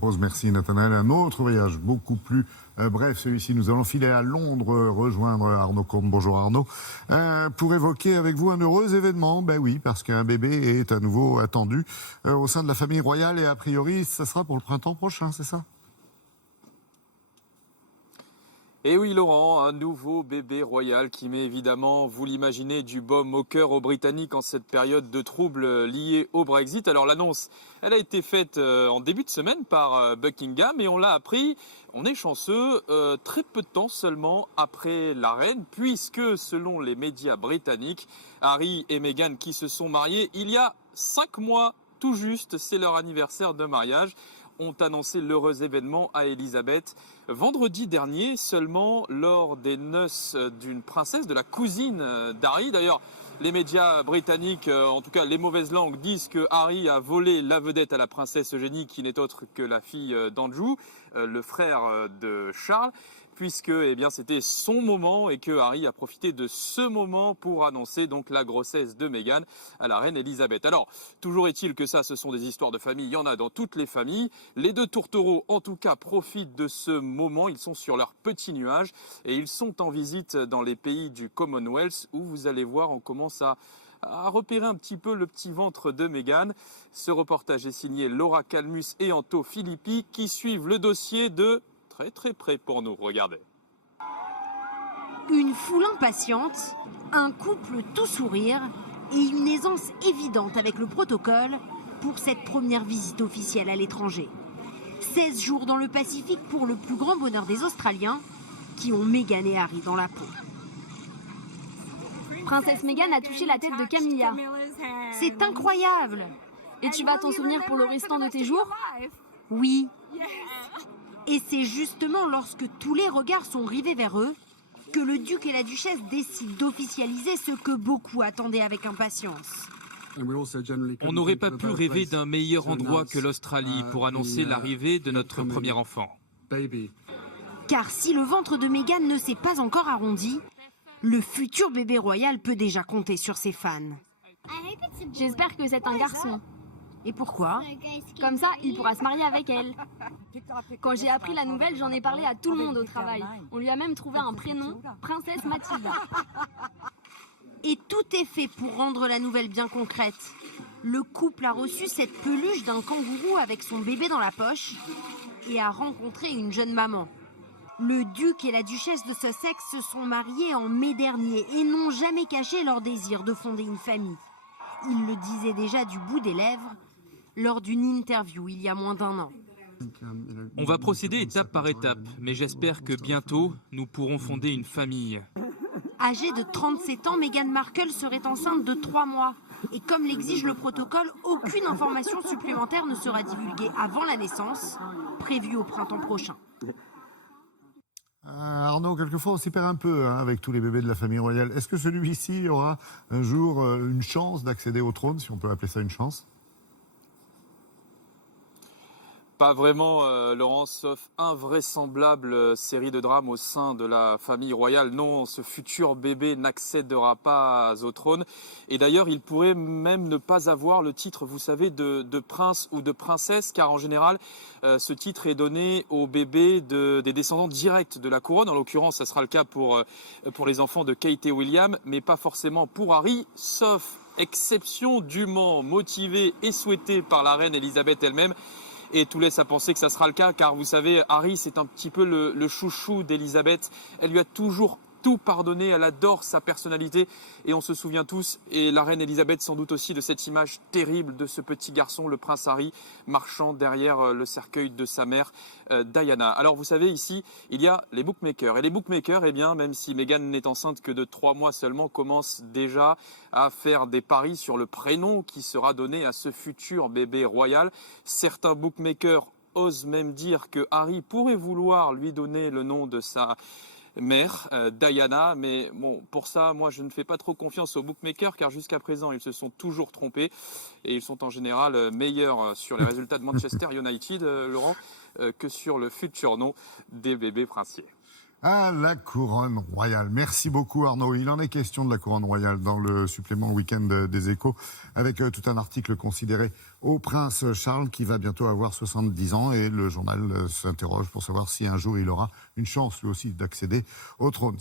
propose, merci Nathanaël, un autre voyage beaucoup plus bref. Celui-ci, nous allons filer à Londres, rejoindre Arnaud Combe. Bonjour Arnaud. Pour évoquer avec vous un heureux événement. Ben oui, parce qu'un bébé est à nouveau attendu au sein de la famille royale et a priori, ça sera pour le printemps prochain, c'est ça ? Et oui Laurent, un nouveau bébé royal qui met évidemment, vous l'imaginez, du baume au cœur aux Britanniques en cette période de troubles liés au Brexit. Alors l'annonce, elle a été faite en début de semaine par Buckingham et on l'a appris, on est chanceux, très peu de temps seulement après la reine, puisque selon les médias britanniques, Harry et Meghan qui se sont mariés il y a 5 mois tout juste, c'est leur anniversaire de mariage, ont annoncé l'heureux événement à Elisabeth vendredi dernier, seulement lors des noces d'une princesse, de la cousine d'Harry. D'ailleurs, les médias britanniques, en tout cas les mauvaises langues, disent que Harry a volé la vedette à la princesse Eugénie, qui n'est autre que la fille d'Andrew, le frère de Charles, puisque c'était son moment et que Harry a profité de ce moment pour annoncer donc la grossesse de Meghan à la reine Elisabeth. Alors, toujours est-il que ça, ce sont des histoires de famille, il y en a dans toutes les familles. Les deux tourtereaux, en tout cas, profitent de ce moment, ils sont sur leur petit nuage et ils sont en visite dans les pays du Commonwealth où vous allez voir, on commence à repérer un petit peu le petit ventre de Meghan. Ce reportage est signé Laura Calmus et Anto Filippi qui suivent le dossier de très près pour nous. Regardez. Une foule impatiente, un couple tout sourire et une aisance évidente avec le protocole pour cette première visite officielle à l'étranger. 16 jours dans le Pacifique pour le plus grand bonheur des Australiens qui ont Meghan et Harry dans la peau. Princesse Meghan a touché la tête de Camilla. C'est incroyable! Et tu vas t'en souvenir pour le restant de tes jours? Oui. Et c'est justement lorsque tous les regards sont rivés vers eux que le duc et la duchesse décident d'officialiser ce que beaucoup attendaient avec impatience. On n'aurait pas pu rêver d'un meilleur endroit que l'Australie pour annoncer l'arrivée de notre premier enfant. Car si le ventre de Meghan ne s'est pas encore arrondi, le futur bébé royal peut déjà compter sur ses fans. J'espère que c'est un garçon. Et pourquoi? Comme ça, il pourra se marier avec elle. Quand j'ai appris la nouvelle, j'en ai parlé à tout le monde au travail. On lui a même trouvé un prénom, Princesse Mathilda. Et tout est fait pour rendre la nouvelle bien concrète. Le couple a reçu cette peluche d'un kangourou avec son bébé dans la poche et a rencontré une jeune maman. Le duc et la duchesse de Sussex se sont mariés en mai dernier et n'ont jamais caché leur désir de fonder une famille. Ils le disaient déjà du bout des lèvres lors d'une interview il y a moins d'1 an. On va procéder étape par étape, mais j'espère que bientôt, nous pourrons fonder une famille. Âgée de 37 ans, Meghan Markle serait enceinte de 3 mois. Et comme l'exige le protocole, aucune information supplémentaire ne sera divulguée avant la naissance, prévue au printemps prochain. Arnaud, quelquefois on s'y perd un peu avec tous les bébés de la famille royale. Est-ce que celui-ci aura un jour une chance d'accéder au trône, si on peut appeler ça une chance ? Pas vraiment, Laurent, sauf invraisemblable série de drames au sein de la famille royale. Non, ce futur bébé n'accédera pas au trône. Et d'ailleurs, il pourrait même ne pas avoir le titre, vous savez, de prince ou de princesse, car en général, ce titre est donné aux bébés des descendants directs de la couronne. En l'occurrence, ça sera le cas pour les enfants de Kate et William, mais pas forcément pour Harry, sauf exception dûment motivée et souhaitée par la reine Elisabeth elle-même. Et tout laisse à penser que ça sera le cas, car vous savez, Harry, c'est un petit peu le chouchou d'Elisabeth. Elle lui a toujours tout pardonné, elle adore sa personnalité et on se souvient tous, et la reine Elisabeth sans doute aussi, de cette image terrible de ce petit garçon, le prince Harry, marchant derrière le cercueil de sa mère Diana. Alors vous savez, ici, il y a les bookmakers. Et les bookmakers, eh bien, même si Meghan n'est enceinte que de 3 mois seulement, commencent déjà à faire des paris sur le prénom qui sera donné à ce futur bébé royal. Certains bookmakers osent même dire que Harry pourrait vouloir lui donner le nom de sa mère, Diana, mais bon, pour ça, moi, je ne fais pas trop confiance aux bookmakers, car jusqu'à présent, ils se sont toujours trompés, et ils sont en général meilleurs sur les résultats de Manchester United, Laurent, que sur le futur nom des bébés princiers. à la couronne royale. Merci beaucoup Arnaud. Il en est question de la couronne royale dans le supplément week-end des Échos, avec tout un article considéré au prince Charles qui va bientôt avoir 70 ans, et le journal s'interroge pour savoir si un jour il aura une chance lui aussi d'accéder au trône.